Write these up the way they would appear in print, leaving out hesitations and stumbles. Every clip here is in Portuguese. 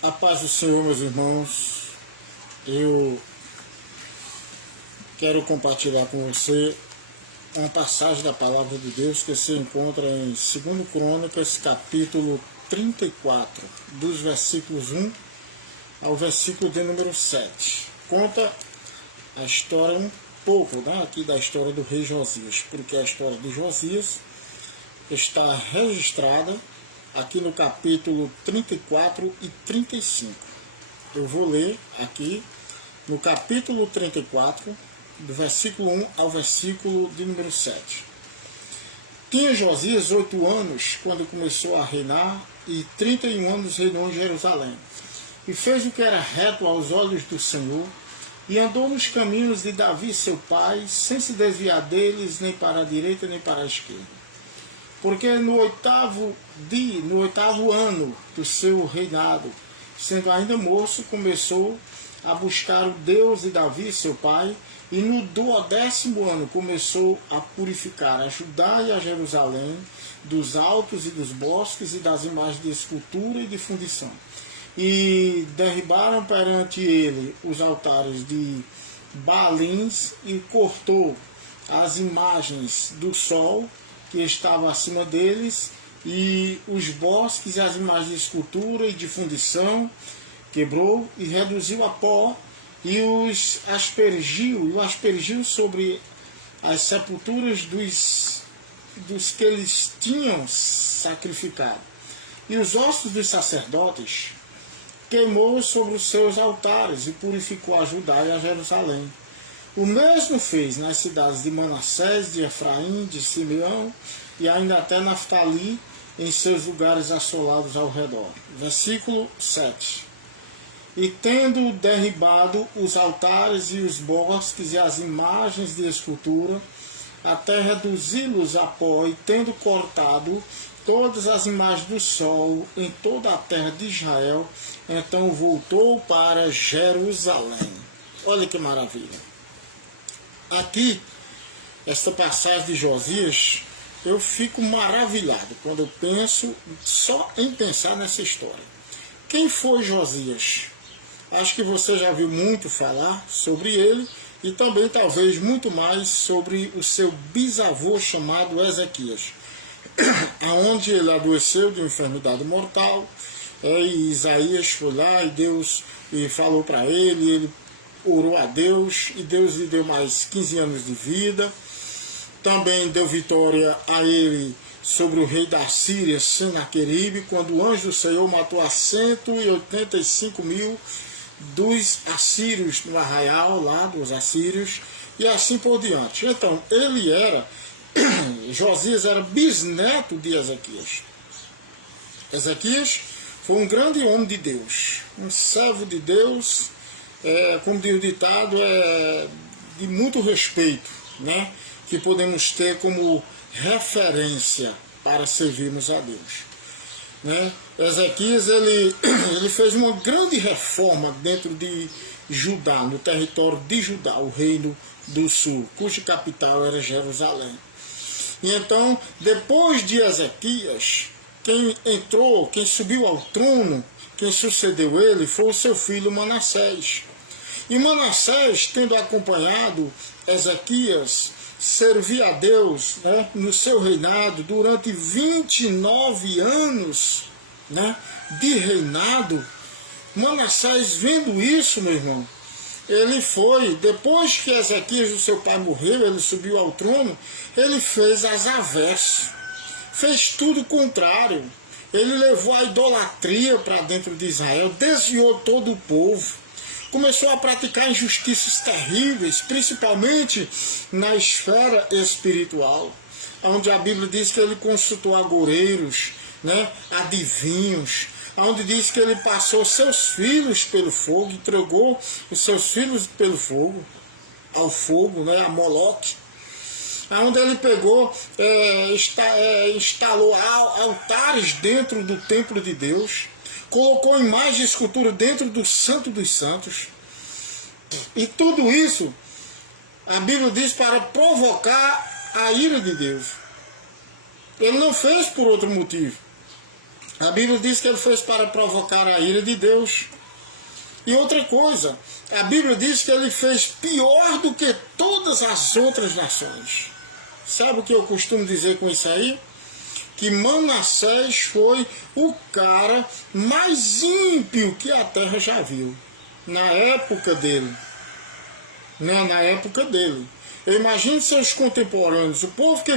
A paz do Senhor, meus irmãos. Eu quero compartilhar com você uma passagem da Palavra de Deus que se encontra em 2 Crônicas, capítulo 34, dos versículos 1 ao versículo de número 7. Conta a história um pouco, aqui da história do rei Josias, porque a história de Josias está registrada aqui no capítulo 34 e 35. Eu vou ler aqui no capítulo 34, do versículo 1 ao versículo de número 7. Tinha Josias 8 anos quando começou a reinar, e 31 anos reinou em Jerusalém. E fez o que era reto aos olhos do Senhor, e andou nos caminhos de Davi seu pai, sem se desviar deles, nem para a direita nem para a esquerda. Porque no oitavo ano do seu reinado, sendo ainda moço, começou a buscar o Deus de Davi, seu pai, e no 12º ano começou a purificar a Judá e a Jerusalém dos altos e dos bosques e das imagens de escultura e de fundição. E derribaram perante ele os altares de Baalins e cortou as imagens do sol que estava acima deles, e os bosques e as imagens de escultura e de fundição quebrou e reduziu a pó, e os aspergiu sobre as sepulturas dos que eles tinham sacrificado. E os ossos dos sacerdotes queimou sobre os seus altares, e purificou a Judá e a Jerusalém. O mesmo fez nas cidades de Manassés, de Efraim, de Simeão, e ainda até Naftali, em seus lugares assolados ao redor. Versículo 7. E tendo derribado os altares e os bosques e as imagens de escultura, até reduzi-los a pó, e tendo cortado todas as imagens do sol em toda a terra de Israel, então voltou para Jerusalém. Olha que maravilha. Aqui, esta passagem de Josias, eu fico maravilhado quando eu penso só em pensar nessa história. Quem foi Josias? Acho que você já viu muito falar sobre ele, e também talvez muito mais sobre o seu bisavô chamado Ezequias, aonde ele adoeceu de uma enfermidade mortal, e Isaías foi lá e Deus falou para ele orou a Deus, e Deus lhe deu mais 15 anos de vida. Também deu vitória a ele sobre o rei da Síria, Senaqueribe, quando o anjo do Senhor matou a 185 mil dos assírios no arraial lá dos assírios, e assim por diante. Então, Josias era bisneto de Ezequias. Ezequias foi um grande homem de Deus, um servo de Deus, como diz o ditado, de muito respeito, que podemos ter como referência para servirmos a Deus. Ezequias ele fez uma grande reforma dentro de Judá, no território de Judá, o reino do sul, cuja capital era Jerusalém. E então, depois de Ezequias, quem subiu ao trono, quem sucedeu ele, foi o seu filho Manassés. E Manassés, tendo acompanhado Ezequias, servia a Deus no seu reinado durante 29 anos de reinado. Manassés, vendo isso, meu irmão, ele foi, depois que Ezequias, o seu pai, morreu, ele subiu ao trono, ele fez as avessas, fez tudo o contrário. Ele levou a idolatria para dentro de Israel, desviou todo o povo, começou a praticar injustiças terríveis, principalmente na esfera espiritual, onde a Bíblia diz que ele consultou agoureiros, adivinhos, onde diz que ele passou seus filhos pelo fogo, entregou os seus filhos pelo fogo, ao fogo, a Moloque, onde ele pegou, instalou altares dentro do templo de Deus, colocou imagem de escultura dentro do Santo dos Santos, e tudo isso, a Bíblia diz, para provocar a ira de Deus. Ele não fez por outro motivo. A Bíblia diz que ele fez para provocar a ira de Deus. E outra coisa, a Bíblia diz que ele fez pior do que todas as outras nações. Sabe o que eu costumo dizer com isso aí? Que Manassés foi o cara mais ímpio que a terra já viu. Na época dele. Né? Na época dele. Eu imagino seus contemporâneos, o povo que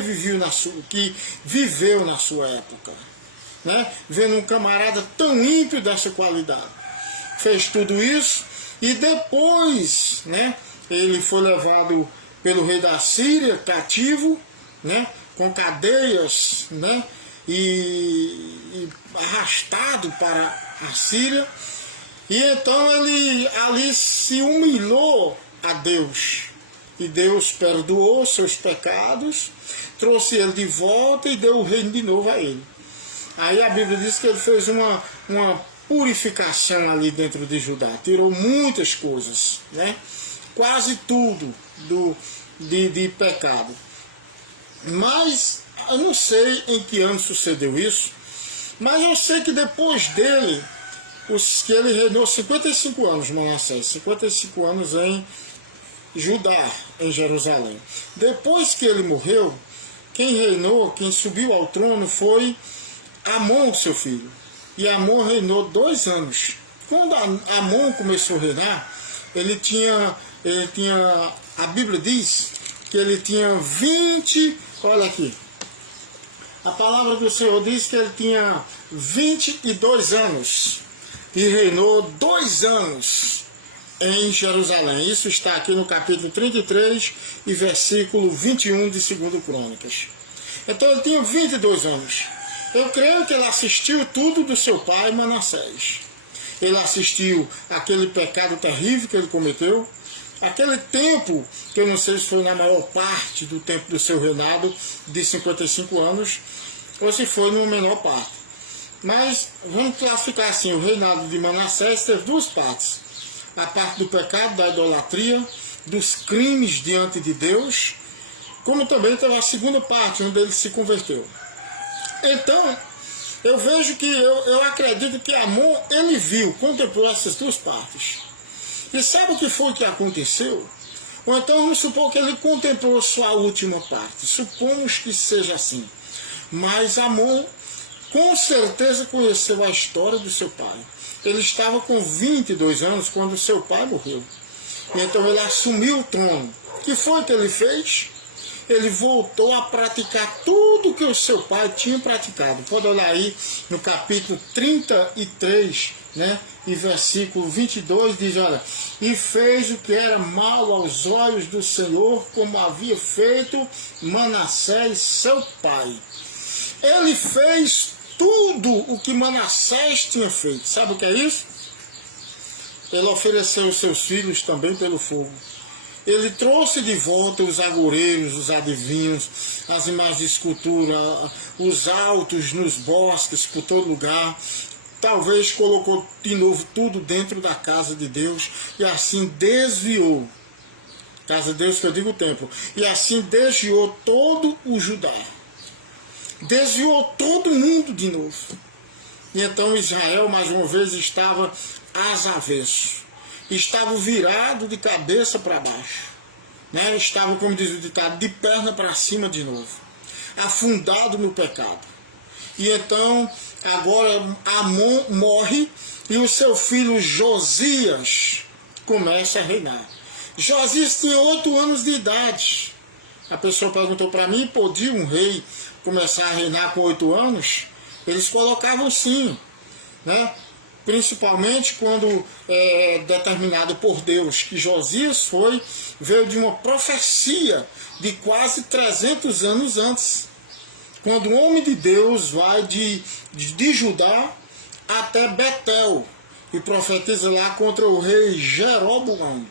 viveu na sua época. Né? Vendo um camarada tão ímpio dessa qualidade. Fez tudo isso e depois, né, ele foi levado pelo rei da Síria cativo, né, com cadeias, né, e arrastado para a Síria. E então ele ali se humilhou a Deus. E Deus perdoou seus pecados, trouxe ele de volta e deu o reino de novo a ele. Aí a Bíblia diz que ele fez uma purificação ali dentro de Judá, tirou muitas coisas, né? Quase tudo de pecado. Mas eu não sei em que ano sucedeu isso, mas eu sei que depois dele, que ele reinou 55 anos, Manassés, 55 anos em Judá, em Jerusalém. Depois que ele morreu, quem reinou, quem subiu ao trono foi Amon, seu filho. E Amon reinou 2 anos. Quando Amon começou a reinar, ele tinha, a Bíblia diz que ele tinha 20, olha aqui, a palavra do Senhor diz que ele tinha 22 anos e reinou 2 anos em Jerusalém. Isso está aqui no capítulo 33 e versículo 21 de 2 Crônicas. Então ele tinha 22 anos. Eu creio que ele assistiu tudo do seu pai Manassés. Ele assistiu aquele pecado terrível que ele cometeu, aquele tempo, que eu não sei se foi na maior parte do tempo do seu reinado, de 55 anos, ou se foi numa menor parte. Mas vamos classificar assim, o reinado de Manassés teve 2 partes. A parte do pecado, da idolatria, dos crimes diante de Deus, como também teve a segunda parte, onde ele se converteu. Então, eu vejo que, eu acredito que Amon, ele viu, contemplou essas 2 partes. E sabe o que foi que aconteceu? Ou então vamos supor que ele contemplou sua última parte. Supomos que seja assim. Mas Amon, com certeza, conheceu a história do seu pai. Ele estava com 22 anos quando seu pai morreu. E então ele assumiu o trono. O que foi que ele fez? Ele voltou a praticar tudo que o seu pai tinha praticado. Pode olhar aí no capítulo 33, né, e versículo 22, diz, olha, e fez o que era mal aos olhos do Senhor, como havia feito Manassés, seu pai. Ele fez tudo o que Manassés tinha feito. Sabe o que é isso? Ele ofereceu os seus filhos também pelo fogo. Ele trouxe de volta os agoureiros, os adivinhos, as imagens de escultura, os altos nos bosques, por todo lugar. Talvez colocou de novo tudo dentro da casa de Deus e assim desviou. Casa de Deus, que eu digo o templo. E assim desviou todo o Judá. Desviou todo mundo de novo. E então Israel, mais uma vez, estava às avessas. Estava virado de cabeça para baixo, né? Estava, como diz o ditado, de perna para cima de novo, afundado no pecado. E então, agora Amon morre e o seu filho Josias começa a reinar. Josias tinha 8 anos de idade. A pessoa perguntou para mim, podia um rei começar a reinar com 8 anos? Eles colocavam sim, né? Principalmente quando é determinado por Deus que Josias veio de uma profecia de quase 300 anos antes, quando o homem de Deus vai de Judá até Betel e profetiza lá contra o rei Jeroboão,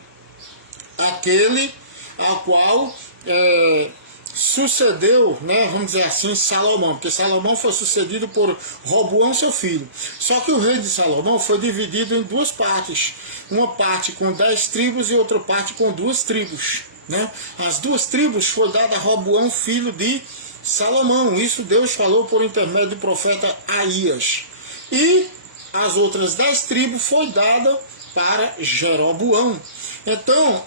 aquele ao qual sucedeu, né, vamos dizer assim, Salomão, porque Salomão foi sucedido por Roboão, seu filho. Só que o rei de Salomão foi dividido em 2 partes, uma parte com 10 tribos e outra parte com 2 tribos, né? As 2 tribos foi dada a Roboão, filho de Salomão. Isso Deus falou por intermédio do profeta Aías. E as outras 10 tribos foi dada para Jeroboão. Então,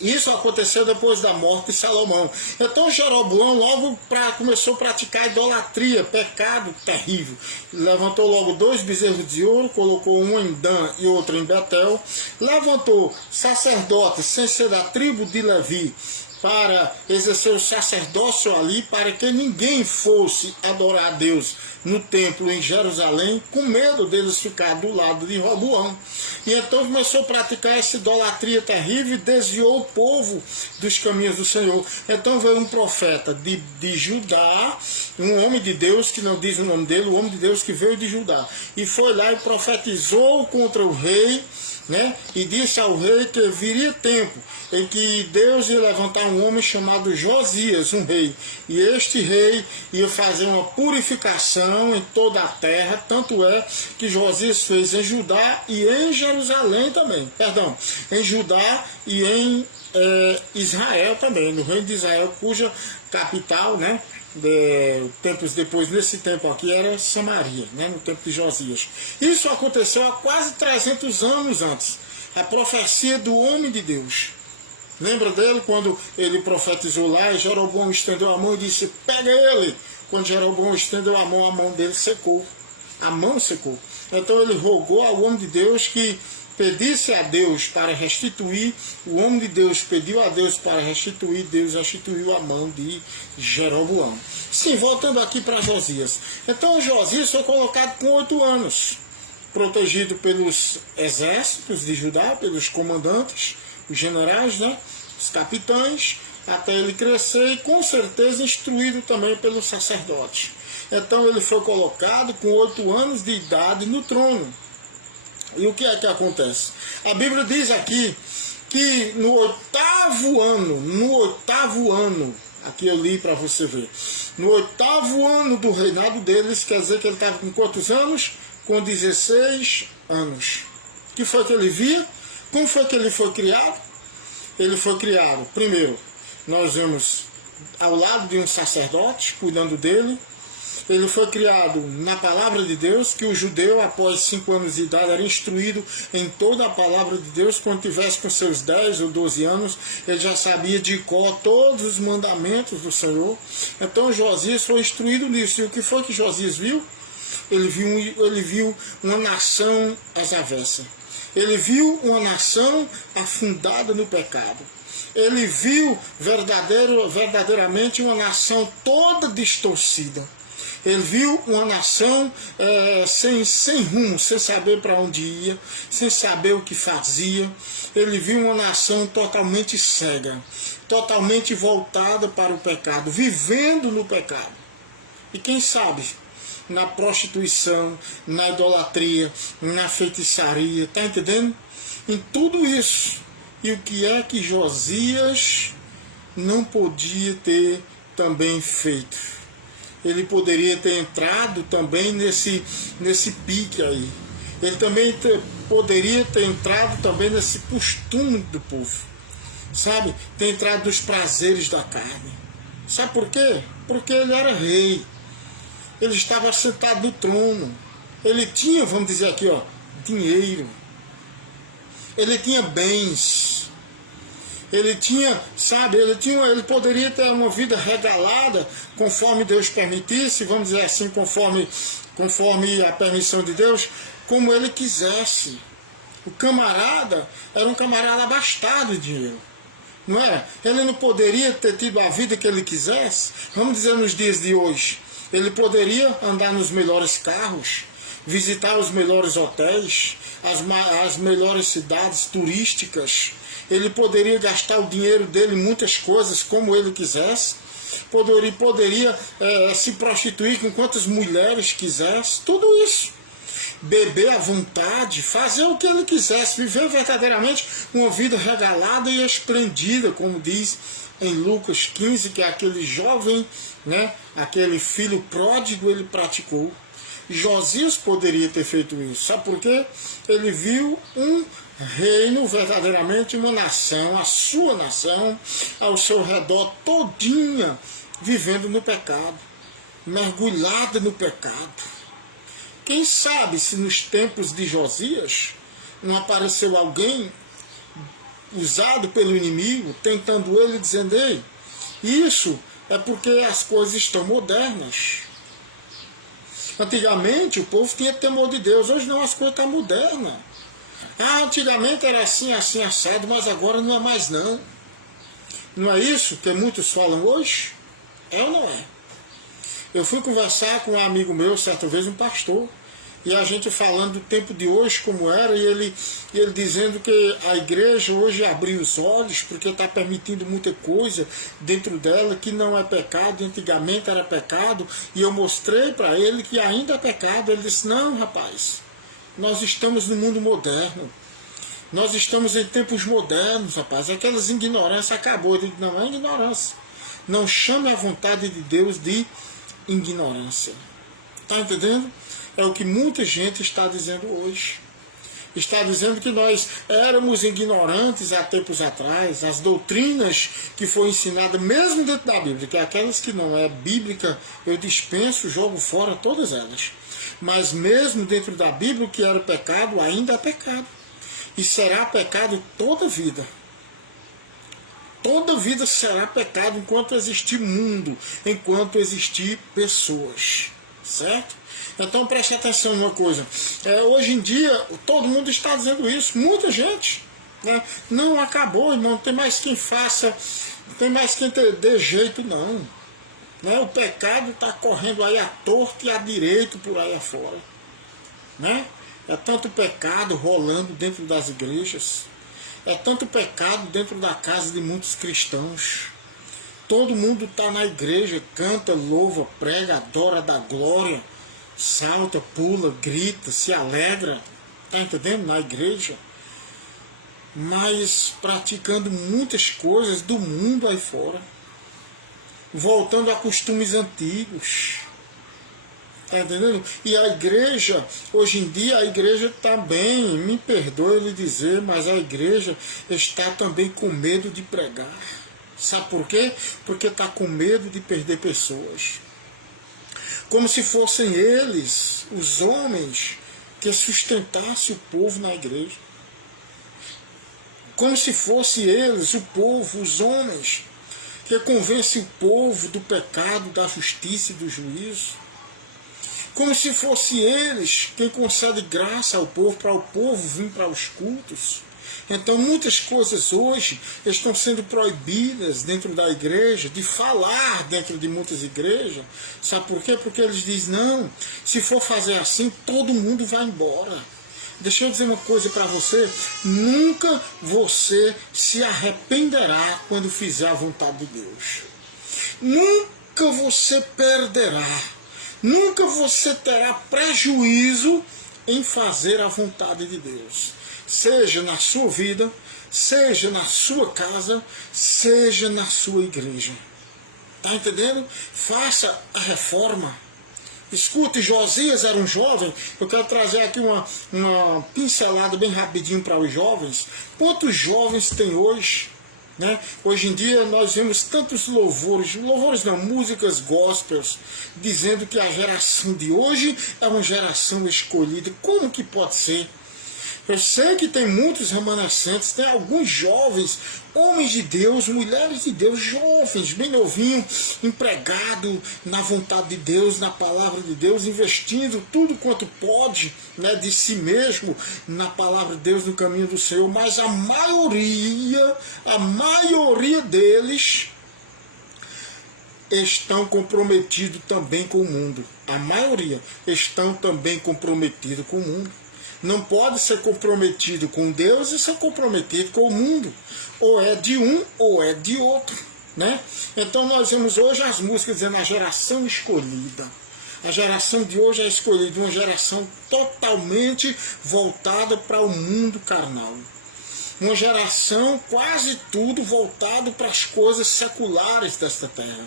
isso aconteceu depois da morte de Salomão. Então Jeroboão logo começou a praticar idolatria, pecado terrível. Levantou logo 2 bezerros de ouro, colocou um em Dan e outro em Betel. Levantou sacerdotes sem ser da tribo de Levi, para exercer o sacerdócio ali, para que ninguém fosse adorar a Deus no templo em Jerusalém, com medo deles ficar do lado de Roboão. E então começou a praticar essa idolatria terrível e desviou o povo dos caminhos do Senhor. Então veio um profeta de Judá, um homem de Deus, que não diz o nome dele, o homem de Deus que veio de Judá, e foi lá e profetizou contra o rei, né? E disse ao rei que viria tempo em que Deus ia levantar um homem chamado Josias, um rei, e este rei ia fazer uma purificação em toda a terra. Tanto é que Josias fez em Judá e em Jerusalém também, perdão, em Judá e em Israel também, no reino de Israel, cuja capital, né, tempos depois, nesse tempo aqui, era Samaria, né, no tempo de Josias. Isso aconteceu há quase 300 anos antes. A profecia do homem de Deus. Lembra dele quando ele profetizou lá e Jeroboão estendeu a mão e disse: pega ele. Quando Jeroboão estendeu a mão dele secou. A mão secou. Então ele rogou ao homem de Deus que pedisse a Deus para restituir. O homem de Deus pediu a Deus para restituir. Deus restituiu a mão de Jeroboão. Sim, voltando aqui para Josias. Então Josias foi colocado com 8 anos, protegido pelos exércitos de Judá, pelos comandantes, os generais, né, os capitães, até ele crescer, e com certeza instruído também pelos sacerdotes. Então ele foi colocado com 8 anos de idade no trono. E o que é que acontece? A Bíblia diz aqui que no oitavo ano, aqui eu li para você ver, no 8º ano do reinado deles, quer dizer que ele estava com quantos anos? Com 16 anos. O que foi que ele via? Como foi que ele foi criado? Ele foi criado, primeiro, nós vemos ao lado de um sacerdote, cuidando dele. Ele foi criado na palavra de Deus, que o judeu, após 5 anos de idade, era instruído em toda a palavra de Deus. Quando tivesse com seus 10 ou 12 anos, ele já sabia de cor todos os mandamentos do Senhor. Então Josias foi instruído nisso. E o que foi que Josias viu? Ele viu uma nação às avessas. Ele viu uma nação afundada no pecado. Ele viu verdadeiramente uma nação toda distorcida. Ele viu uma nação sem rumo, sem saber para onde ia, sem saber o que fazia. Ele viu uma nação totalmente cega, totalmente voltada para o pecado, vivendo no pecado. E quem sabe, na prostituição, na idolatria, na feitiçaria, está entendendo? Em tudo isso. E o que é que Josias não podia ter também feito? Ele poderia ter entrado também nesse pique aí. Ele também poderia ter entrado também nesse costume do povo. Sabe? Ter entrado nos prazeres da carne. Sabe por quê? Porque ele era rei. Ele estava sentado no trono. Ele tinha, vamos dizer aqui, ó, dinheiro. Ele tinha bens. Ele tinha, sabe, ele poderia ter uma vida regalada, conforme Deus permitisse, vamos dizer assim, conforme a permissão de Deus, como ele quisesse. O camarada era um camarada abastado de dinheiro. Não é? Ele não poderia ter tido a vida que ele quisesse. Vamos dizer, nos dias de hoje, ele poderia andar nos melhores carros, visitar os melhores hotéis, as melhores cidades turísticas. Ele poderia gastar o dinheiro dele em muitas coisas como ele quisesse. Poderia se prostituir com quantas mulheres quisesse. Tudo isso. Beber à vontade, fazer o que ele quisesse, viver verdadeiramente uma vida regalada e esplendida, como diz em Lucas 15, que aquele jovem, né, aquele filho pródigo, ele praticou. Josias poderia ter feito isso. Sabe por quê? Ele viu um reino, verdadeiramente uma nação, a sua nação, ao seu redor todinha, vivendo no pecado, mergulhada no pecado. Quem sabe se nos tempos de Josias não apareceu alguém usado pelo inimigo, tentando ele, dizendo: ei, isso é porque as coisas estão modernas. Antigamente o povo tinha temor de Deus, hoje não, as coisas estão modernas. Antigamente era assim, assim, assado, mas agora não é mais não. Não é isso que muitos falam hoje? É ou não é? Eu fui conversar com um amigo meu, certa vez, um pastor, e a gente falando do tempo de hoje como era, e ele dizendo que a igreja hoje abriu os olhos porque está permitindo muita coisa dentro dela que não é pecado, antigamente era pecado, e eu mostrei para ele que ainda é pecado. Ele disse: não, rapaz, nós estamos no mundo moderno, nós estamos em tempos modernos, rapaz, aquelas ignorâncias acabou. Eu digo: não é ignorância, não chame a vontade de Deus de ignorância. Está entendendo? É o que muita gente está dizendo hoje. Está dizendo que nós éramos ignorantes há tempos atrás. As doutrinas que foram ensinadas, mesmo dentro da Bíblia, que é aquelas que não é bíblica, eu dispenso, jogo fora todas elas. Mas mesmo dentro da Bíblia, o que era pecado, ainda é pecado. E será pecado toda a vida. Toda vida será pecado enquanto existir mundo, enquanto existir pessoas. Certo? Então preste atenção numa coisa. Hoje em dia, todo mundo está dizendo isso. Muita gente. Né? Não acabou, irmão. Não tem mais quem faça, não tem mais quem dê jeito, não. Né? O pecado está correndo aí à torta e à direita por aí afora. Né? É tanto pecado rolando dentro das igrejas. É tanto pecado dentro da casa de muitos cristãos. Todo mundo está na igreja, canta, louva, prega, adora, dá glória, salta, pula, grita, se alegra, está entendendo? Na igreja. Mas praticando muitas coisas do mundo aí fora. Voltando a costumes antigos. Está entendendo? E a igreja, hoje em dia, a igreja também, me perdoe lhe dizer, mas a igreja está também com medo de pregar. Sabe por quê? Porque está com medo de perder pessoas. Como se fossem eles, os homens, que sustentassem o povo na igreja. Como se fossem eles, o povo, os homens, que convencem o povo do pecado, da justiça e do juízo. Como se fossem eles quem concede graça ao povo, para o povo vir para os cultos. Então muitas coisas hoje estão sendo proibidas dentro da igreja, de falar dentro de muitas igrejas. Sabe por quê? Porque eles dizem: não, se for fazer assim, todo mundo vai embora. Deixa eu dizer uma coisa para você: nunca você se arrependerá quando fizer a vontade de Deus. Nunca você perderá. Nunca você terá prejuízo em fazer a vontade de Deus. Seja na sua vida, seja na sua casa, seja na sua igreja. Está entendendo? Faça a reforma. Escute, Josias era um jovem. Eu quero trazer aqui uma pincelada bem rapidinho para os jovens. Quantos jovens tem hoje? Né? Hoje em dia nós vemos tantos louvores não, músicas gospels, dizendo que a geração de hoje é uma geração escolhida. Como que pode ser? Eu sei que tem muitos remanescentes, tem alguns jovens, homens de Deus, mulheres de Deus, jovens, bem novinhos, empregados na vontade de Deus, na palavra de Deus, investindo tudo quanto pode, né, de si mesmo na palavra de Deus, no caminho do Senhor. Mas a maioria deles estão comprometidos também com o mundo. A maioria estão também comprometidos com o mundo. Não pode ser comprometido com Deus e ser comprometido com o mundo. Ou é de um ou é de outro. Né? Então nós vemos hoje as músicas dizendo a geração escolhida. A geração de hoje é escolhida, uma geração totalmente voltada para o mundo carnal. Uma geração quase tudo voltado para as coisas seculares desta terra.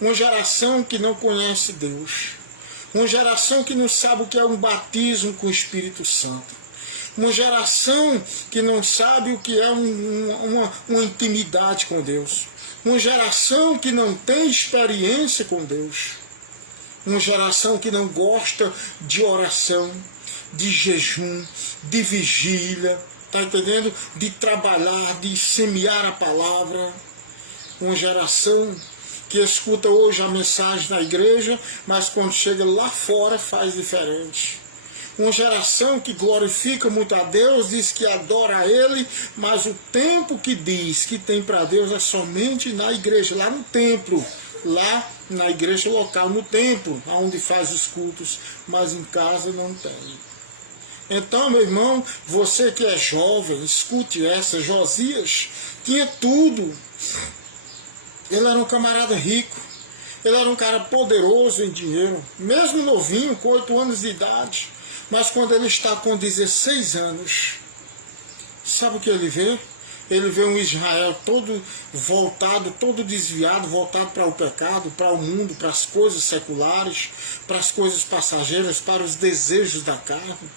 Uma geração que não conhece Deus. Uma geração que não sabe o que é um batismo com o Espírito Santo. Uma geração que não sabe o que é uma intimidade com Deus. Uma geração que não tem experiência com Deus. Uma geração que não gosta de oração, de jejum, de vigília, tá entendendo? De trabalhar, de semear a palavra. Uma geração que escuta hoje a mensagem na igreja, mas quando chega lá fora faz diferente. Uma geração que glorifica muito a Deus, diz que adora a Ele, mas o tempo que diz que tem para Deus é somente na igreja, lá no templo, lá na igreja local, no templo, onde faz os cultos, mas em casa não tem. Então, meu irmão, você que é jovem, escute essa. Josias tinha tudo. Ele era um camarada rico, ele era um cara poderoso em dinheiro, mesmo novinho, com 8 anos de idade. Mas quando ele está com 16 anos, sabe o que ele vê? Ele vê um Israel todo voltado, todo desviado, voltado para o pecado, para o mundo, para as coisas seculares, para as coisas passageiras, para os desejos da carne,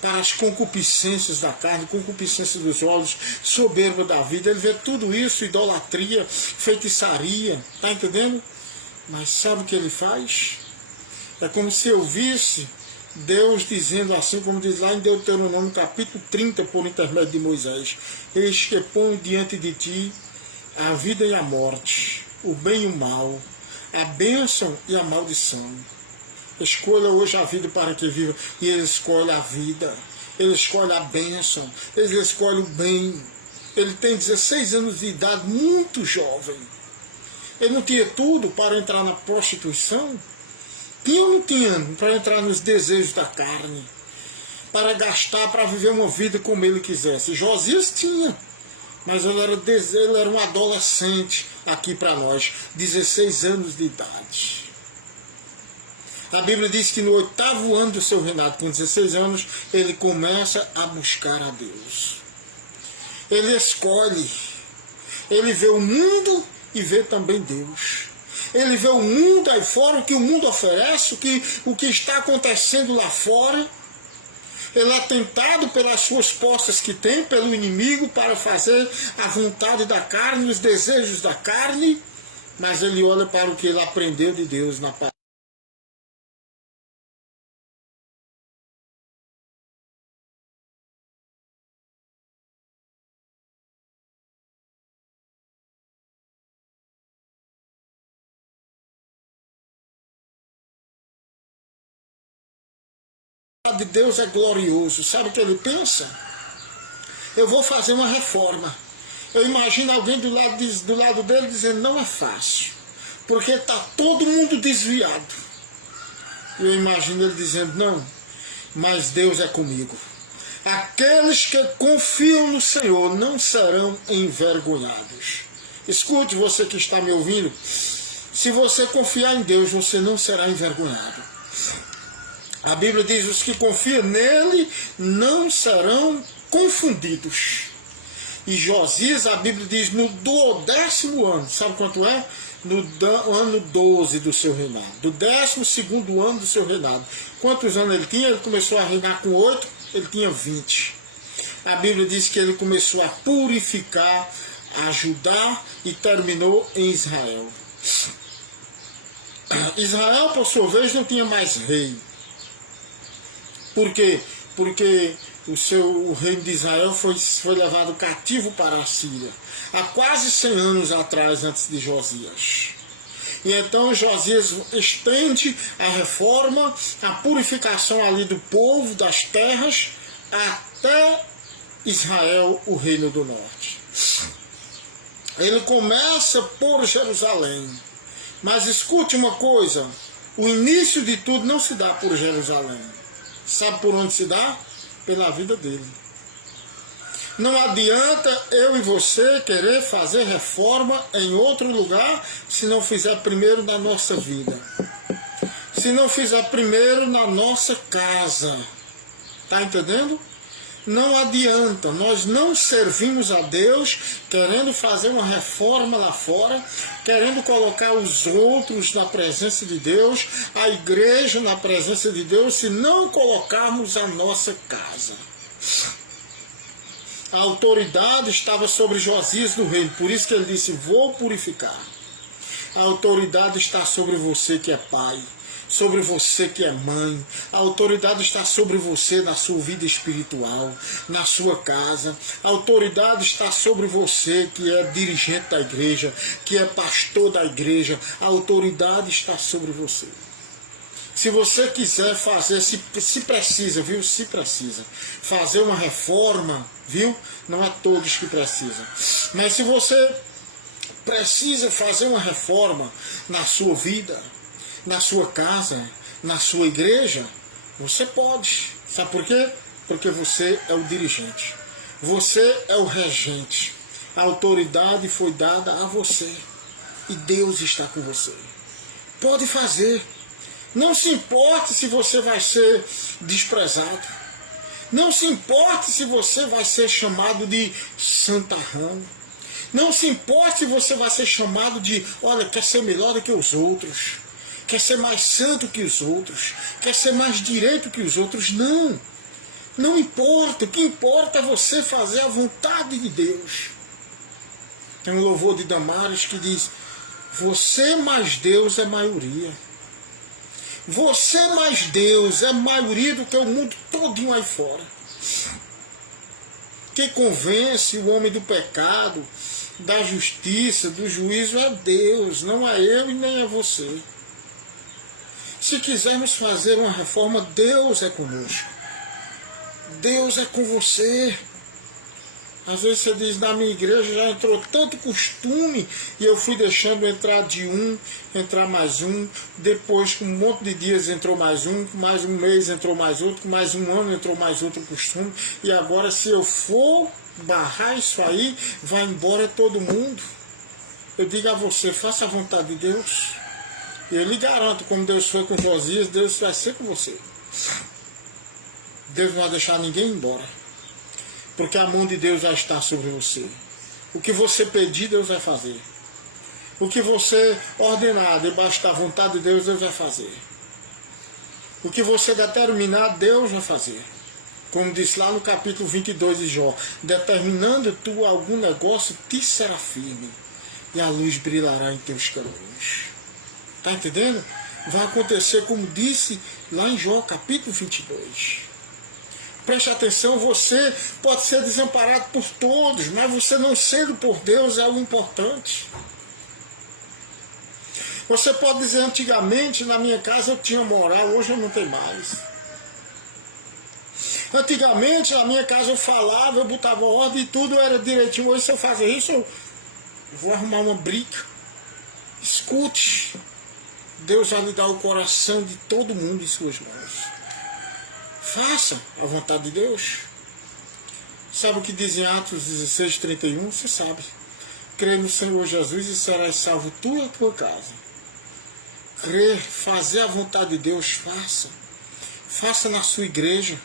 para as concupiscências da carne, concupiscência dos olhos, soberba da vida. Ele vê tudo isso, idolatria, feitiçaria, tá entendendo? Mas sabe o que ele faz? É como se eu visse Deus dizendo assim, como diz lá em Deuteronômio capítulo 30, por intermédio de Moisés: eis que ponho diante de ti a vida e a morte, o bem e o mal, a bênção e a maldição. Escolha hoje a vida para que viva. E ele escolhe a vida, ele escolhe a bênção, ele escolhe o bem. Ele tem 16 anos de idade, muito jovem. Ele não tinha tudo para entrar na prostituição. Tinha ou não tinha para entrar nos desejos da carne, para gastar, para viver uma vida como ele quisesse? Josias tinha, mas ele era um adolescente aqui para nós, 16 anos de idade. A Bíblia diz que no 8º ano do seu reinado, com 16 anos, ele começa a buscar a Deus. Ele escolhe, ele vê o mundo e vê também Deus. Ele vê o mundo aí fora, o que o mundo oferece, o que está acontecendo lá fora. Ele é tentado pelas suas posses que tem, pelo inimigo, para fazer a vontade da carne, os desejos da carne, mas ele olha para o que ele aprendeu de Deus na palavra. De Deus é glorioso. Sabe o que ele pensa? Eu vou fazer uma reforma. Eu imagino alguém do lado dele dizendo: não é fácil, porque está todo mundo desviado. Eu imagino ele dizendo: não, mas Deus é comigo. Aqueles que confiam no Senhor não serão envergonhados. Escute, você que está me ouvindo, se você confiar em Deus, você não será envergonhado. A Bíblia diz: os que confiam nele não serão confundidos. E Josias, a Bíblia diz, no 12º ano, sabe quanto é? No ano 12 do seu reinado, do 12º ano do seu reinado. Quantos anos ele tinha? Ele começou a reinar com 8, ele tinha 20. A Bíblia diz que ele começou a purificar, a ajudar e terminou em Israel. Israel, por sua vez, não tinha mais rei. Por quê? Porque o reino de Israel foi levado cativo para a Síria, há quase 100 anos atrás, antes de Josias. E então Josias estende a reforma, a purificação ali do povo, das terras, até Israel, o reino do norte. Ele começa por Jerusalém. Mas escute uma coisa, o início de tudo não se dá por Jerusalém. Sabe por onde se dá? Pela vida dele. Não adianta eu e você querer fazer reforma em outro lugar se não fizer primeiro na nossa vida. Se não fizer primeiro na nossa casa. Tá entendendo? Não adianta, nós não servimos a Deus querendo fazer uma reforma lá fora, querendo colocar os outros na presença de Deus, a igreja na presença de Deus, se não colocarmos a nossa casa. A autoridade estava sobre Josias no reino, por isso que ele disse: vou purificar. A autoridade está sobre você que é pai. sobre você que é mãe, a autoridade está sobre você na sua vida espiritual, na sua casa, a autoridade está sobre você que é dirigente da igreja, que é pastor da igreja, a autoridade está sobre você. Se você quiser fazer, se precisa, viu? Se precisa fazer uma reforma, viu? Não é todos que precisam. Mas se você precisa fazer uma reforma na sua vida, na sua casa, na sua igreja, você pode. Sabe por quê? Porque você é o dirigente. Você é o regente. A autoridade foi dada a você. E Deus está com você. Pode fazer. Não se importe se você vai ser desprezado. Não se importe se você vai ser chamado de santarrão. Não se importe se você vai ser chamado de, olha, quer ser melhor do que os outros. Quer ser mais santo que os outros. Quer ser mais direito que os outros. Não. Não importa. O que importa é você fazer a vontade de Deus. Tem um louvor de Damares que diz, você mais Deus é maioria. Você mais Deus é maioria do que o mundo todinho aí fora. Quem convence o homem do pecado, da justiça, do juízo é Deus, não é eu e nem é você. Se quisermos fazer uma reforma, Deus é conosco. Deus é com você. Às vezes você diz, na minha igreja já entrou tanto costume e eu fui deixando entrar de um, entrar mais um, depois com um monte de dias entrou mais um mês entrou mais outro, com mais um ano entrou mais outro costume, e agora se eu for barrar isso aí, vai embora todo mundo. Eu digo a você, faça a vontade de Deus, e eu lhe garanto, como Deus foi com Josias, Deus vai ser com você. Deus não vai deixar ninguém embora. Porque a mão de Deus já está sobre você. O que você pedir, Deus vai fazer. O que você ordenar debaixo da vontade de Deus, Deus vai fazer. O que você determinar, Deus vai fazer. Como diz lá no capítulo 22 de Jó, determinando tu algum negócio, te será firme, e a luz brilhará em teus caminhos. Está entendendo? Vai acontecer como disse lá em Jó, capítulo 22. Preste atenção, você pode ser desamparado por todos, mas você não sendo por Deus é o importante. Você pode dizer, antigamente na minha casa eu tinha moral, hoje eu não tenho mais. Antigamente na minha casa eu falava, eu botava ordem e tudo era direitinho. Hoje se eu fazer isso, eu vou arrumar uma briga. Escute, Deus vai lhe dar o coração de todo mundo em suas mãos. Faça a vontade de Deus. Sabe o que diz em Atos 16:31? Você sabe. Crê no Senhor Jesus e serás salvo tu e a tua casa. Crer, fazer a vontade de Deus, faça. Faça na sua igreja.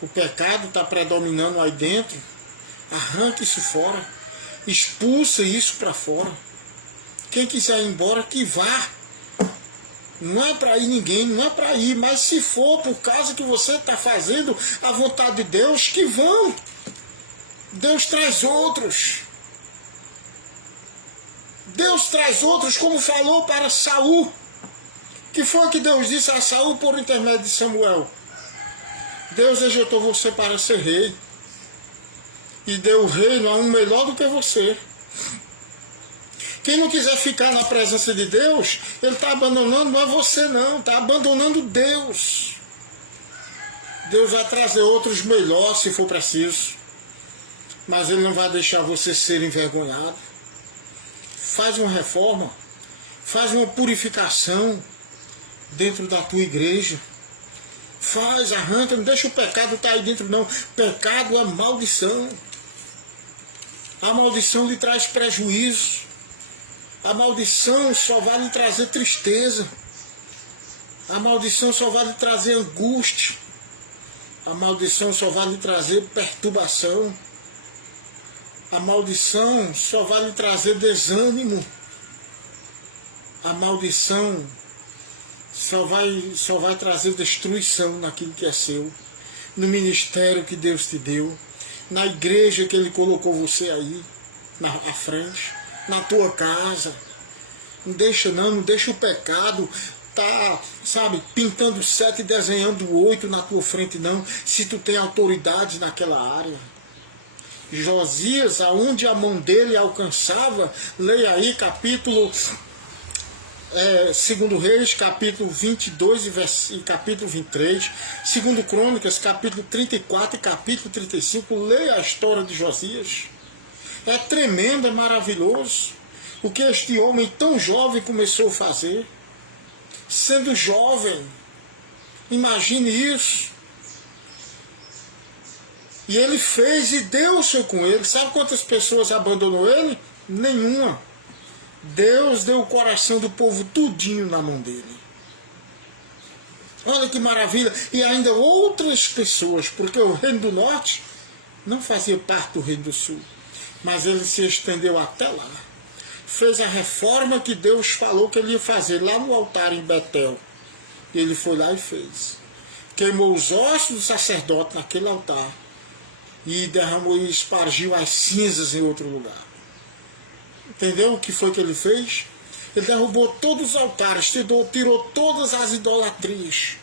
O pecado está predominando aí dentro. Arranque isso fora. Expulsa isso para fora. Quem quiser ir embora, que vá. Não é para ir ninguém, não é para ir, mas se for por causa que você está fazendo a vontade de Deus, que vão. Deus traz outros. Deus traz outros, como falou para Saul. Que foi que Deus disse a Saul por intermédio de Samuel? Deus rejeitou você para ser rei. E deu o reino a um melhor do que você. Quem não quiser ficar na presença de Deus, ele está abandonando, não é você não, está abandonando Deus. Deus vai trazer outros melhores se for preciso, mas Ele não vai deixar você ser envergonhado. Faz uma reforma, faz uma purificação dentro da tua igreja. Faz, arranca, não deixa o pecado estar aí dentro não. Pecado é maldição. A maldição lhe traz prejuízo. A maldição só vai lhe trazer tristeza. A maldição só vai lhe trazer angústia. A maldição só vai lhe trazer perturbação. A maldição só vai lhe trazer desânimo. A maldição só vai trazer destruição naquilo que é seu. No ministério que Deus te deu. Na igreja que Ele colocou você aí, à frente. Na tua casa. Não deixa o pecado tá, sabe, pintando 7 e desenhando 8 na tua frente, não, se tu tem autoridade naquela área. Josias, aonde a mão dele alcançava, leia aí capítulo 2 Reis, capítulo 22 e capítulo 23, 2 Crônicas, capítulo 34 e capítulo 35, leia a história de Josias. É tremendo, é maravilhoso o que este homem tão jovem começou a fazer. Sendo jovem, imagine isso. E ele fez e Deus foi com ele. Sabe quantas pessoas abandonou ele? Nenhuma. Deus deu o coração do povo tudinho na mão dele. Olha que maravilha. E ainda outras pessoas, porque o Reino do Norte não fazia parte do Reino do Sul. Mas ele se estendeu até lá. Fez a reforma que Deus falou que ele ia fazer lá no altar em Betel. E ele foi lá e fez. Queimou os ossos do sacerdote naquele altar. E derramou e espargiu as cinzas em outro lugar. Entendeu o que foi que ele fez? Ele derrubou todos os altares, tirou todas as idolatrias,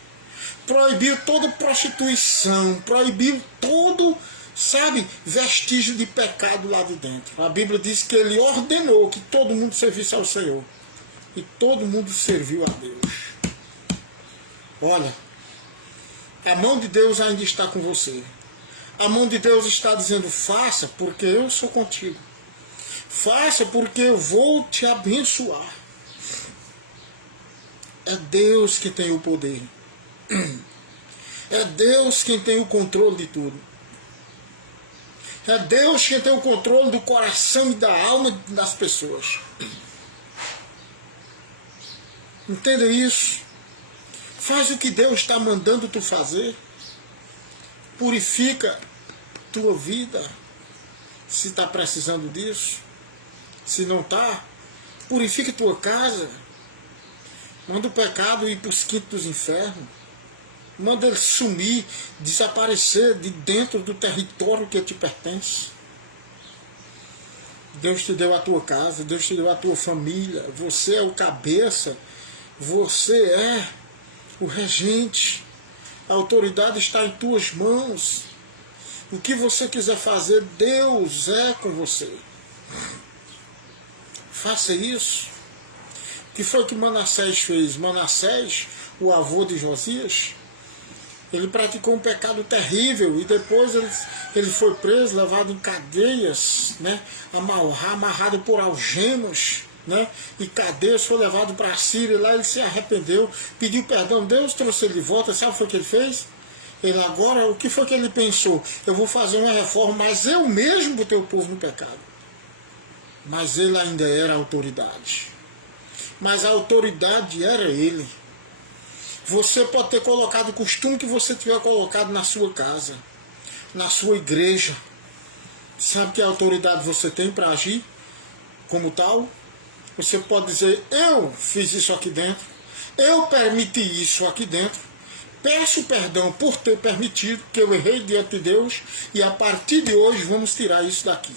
proibiu toda prostituição, proibiu todo, sabe, vestígio de pecado lá de dentro. A Bíblia diz que ele ordenou que todo mundo servisse ao Senhor. E todo mundo serviu a Deus. Olha, a mão de Deus ainda está com você. A mão de Deus está dizendo, faça porque eu sou contigo. Faça porque eu vou te abençoar. É Deus que tem o poder. É Deus quem tem o controle de tudo. É Deus quem tem o controle do coração e da alma das pessoas. Entenda isso. Faz o que Deus está mandando tu fazer. Purifica tua vida. Se está precisando disso. Se não está, purifica tua casa. Manda o pecado ir para os quintos dos infernos. Manda ele sumir, desaparecer de dentro do território que te pertence. Deus te deu a tua casa, Deus te deu a tua família. Você é o cabeça, você é o regente. A autoridade está em tuas mãos. O que você quiser fazer, Deus é com você. Faça isso. O que foi que Manassés fez? Manassés, o avô de Josias, ele praticou um pecado terrível e depois ele foi preso, levado em cadeias, né, amarrado por algemas, né, e cadeias, foi levado para a Síria. Lá ele se arrependeu, pediu perdão, Deus trouxe ele de volta. Sabe o que foi que ele fez? Ele agora, o que foi que ele pensou? Eu vou fazer uma reforma, mas eu mesmo botei o povo no pecado. Mas ele ainda era autoridade. Mas a autoridade era ele. Você pode ter colocado o costume que você tiver colocado na sua casa, na sua igreja. Sabe que autoridade você tem para agir como tal? Você pode dizer, eu fiz isso aqui dentro, eu permiti isso aqui dentro, peço perdão por ter permitido, que eu errei diante de Deus, e a partir de hoje vamos tirar isso daqui.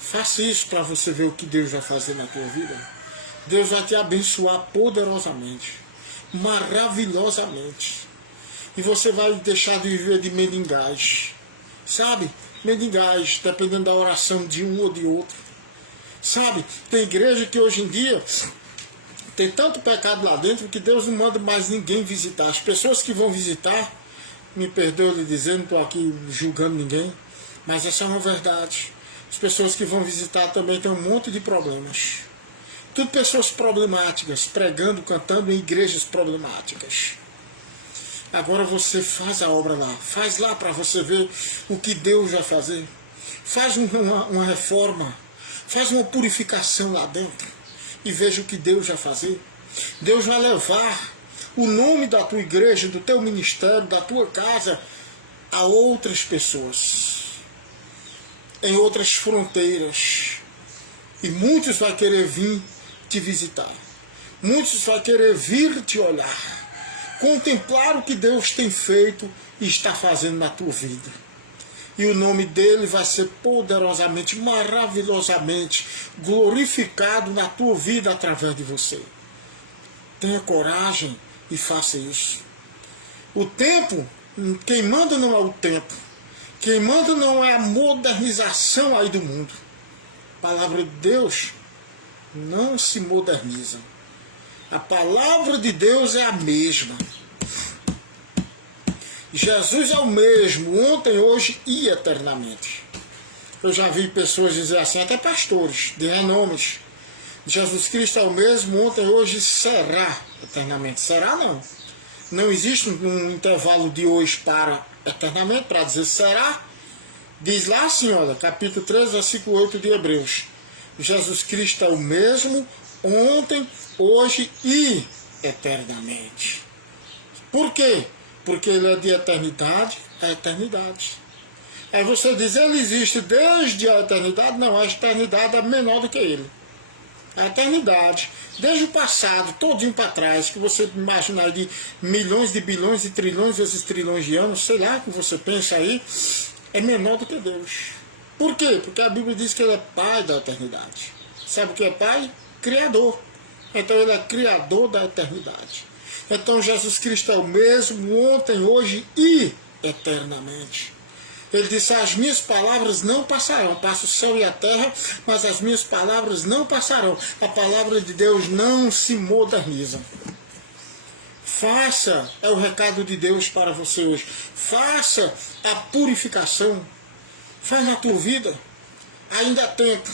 Faça isso para você ver o que Deus vai fazer na tua vida. Deus vai te abençoar poderosamente, maravilhosamente. E você vai deixar de viver de mendigagem. Sabe? Mendigagem, dependendo da oração de um ou de outro. Sabe? Tem igreja que hoje em dia tem tanto pecado lá dentro que Deus não manda mais ninguém visitar. As pessoas que vão visitar, me perdoe lhe dizer, não estou aqui julgando ninguém, mas essa é uma verdade. As pessoas que vão visitar também têm um monte de problemas. Tudo pessoas problemáticas, pregando, cantando em igrejas problemáticas. Agora você faz a obra lá. Faz lá para você ver o que Deus vai fazer. Faz uma reforma. Faz uma purificação lá dentro. E veja o que Deus vai fazer. Deus vai levar o nome da tua igreja, do teu ministério, da tua casa a outras pessoas. Em outras fronteiras. E muitos vão querer vir te visitar. Muitos vão querer vir te olhar. Contemplar o que Deus tem feito e está fazendo na tua vida. E o nome dele vai ser poderosamente, maravilhosamente glorificado na tua vida através de você. Tenha coragem e faça isso. O tempo, quem manda não é o tempo. Quem manda não é a modernização aí do mundo. A palavra de Deus não se moderniza. A palavra de Deus é a mesma. Jesus é o mesmo, ontem, hoje e eternamente. Eu já vi pessoas dizer assim, até pastores de renomes. Jesus Cristo é o mesmo, ontem, hoje e será eternamente. Será não. Não existe um intervalo de hoje para eternamente, para dizer será. Diz lá assim, olha, capítulo 3, versículo 8 de Hebreus. Jesus Cristo é o mesmo, ontem, hoje e eternamente. Por quê? Porque ele é de eternidade a eternidade. Aí você diz, ele existe desde a eternidade? Não, a eternidade é menor do que ele. A eternidade, desde o passado, todinho para trás, que você imaginar de milhões de bilhões e trilhões vezes trilhões de anos, sei lá que você pensa aí, é menor do que Deus. Por quê? Porque a Bíblia diz que ele é pai da eternidade. Sabe o que é pai? Criador. Então ele é criador da eternidade. Então Jesus Cristo é o mesmo ontem, hoje e eternamente. Ele disse, as minhas palavras não passarão, passa o céu e a terra, mas as minhas palavras não passarão. A palavra de Deus não se moderniza. Faça, é o recado de Deus para você hoje, faça a purificação. Faz na tua vida, ainda há tempo.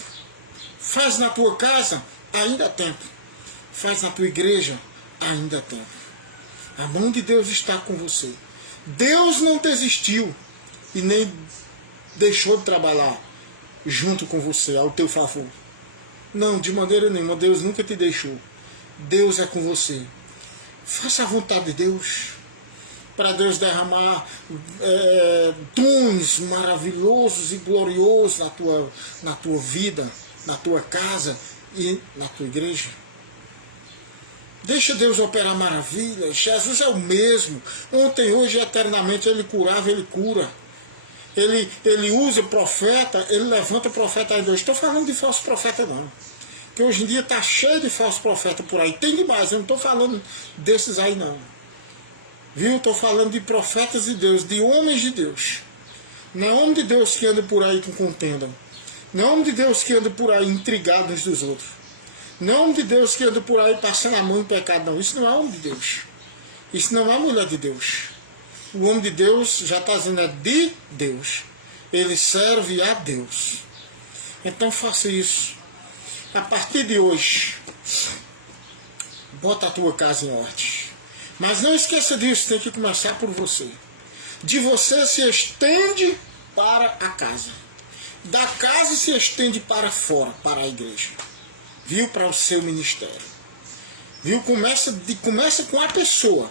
Faz na tua casa, ainda há tempo. Faz na tua igreja, ainda há tempo. A mão de Deus está com você. Deus não desistiu e nem deixou de trabalhar junto com você, ao teu favor. Não, de maneira nenhuma, Deus nunca te deixou. Deus é com você. Faça a vontade de Deus, para Deus derramar dons maravilhosos e gloriosos na tua vida, na tua casa e na tua igreja. Deixa Deus operar maravilhas. Jesus é o mesmo. Ontem, hoje e eternamente ele curava, ele cura. Ele usa profeta, ele levanta profeta aí de hoje. Estou falando de falso profeta não. Porque hoje em dia está cheio de falso profeta por aí. Tem demais, eu não estou falando desses aí não. Viu? Estou falando de profetas de Deus, de homens de Deus. Não é homem de Deus que anda por aí com contenda. Não é homem de Deus que anda por aí intrigado uns dos outros. Não é homem de Deus que anda por aí passando a mão em pecado, não. Isso não é homem de Deus. Isso não é mulher de Deus. O homem de Deus, já está dizendo, é de Deus. Ele serve a Deus. Então faça isso. A partir de hoje, bota a tua casa em ordem. Mas não esqueça disso, tem que começar por você. De você se estende para a casa. Da casa se estende para fora, para a igreja. Viu? Para o seu ministério. Viu? Começa com a pessoa.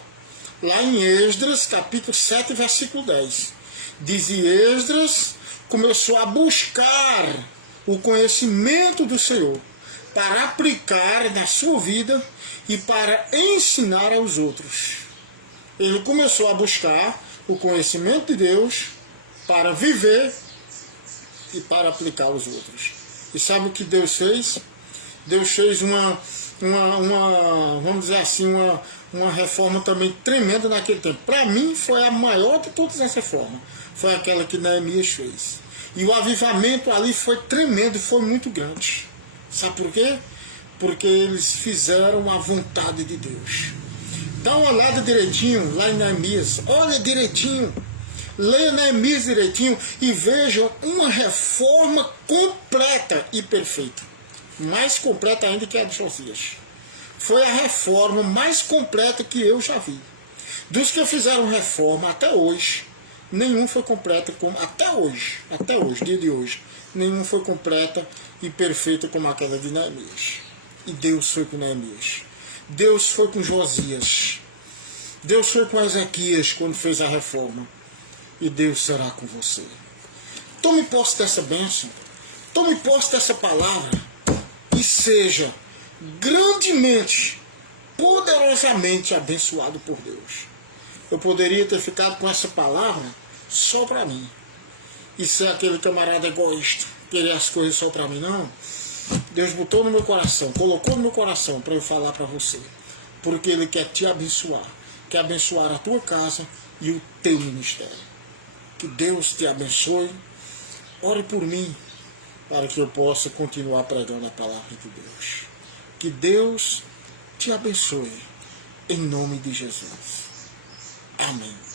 Lá em Esdras, capítulo 7, versículo 10. Diz, e Esdras começou a buscar o conhecimento do Senhor, para aplicar na sua vida e para ensinar aos outros. Ele começou a buscar o conhecimento de Deus para viver e para aplicar aos outros. E sabe o que Deus fez? Deus fez vamos dizer assim, uma reforma também tremenda naquele tempo. Para mim foi a maior de todas as reformas. Foi aquela que Neemias fez. E o avivamento ali foi tremendo, foi muito grande. Sabe por quê? Porque eles fizeram a vontade de Deus. Dá uma olhada direitinho lá em Neemias. Olha direitinho. Leia Neemias direitinho e veja uma reforma completa e perfeita. Mais completa ainda que a de Josias. Foi a reforma mais completa que eu já vi. Dos que fizeram reforma até hoje, nenhum foi completa como até hoje, dia de hoje, nenhum foi completa e perfeita como aquela de Neemias. E Deus foi com Neemias. Deus foi com Josias. Deus foi com Ezequias quando fez a reforma. E Deus será com você. Tome posse dessa bênção. Tome posse dessa palavra. E seja grandemente, poderosamente abençoado por Deus. Eu poderia ter ficado com essa palavra só para mim. E ser aquele camarada egoísta, querer as coisas só para mim, não. Deus botou no meu coração, colocou no meu coração para eu falar para você. porque Ele quer te abençoar, quer abençoar a tua casa e o teu ministério. Que Deus te abençoe. Ore por mim, para que eu possa continuar pregando a palavra de Deus. Que Deus te abençoe, em nome de Jesus. Amém.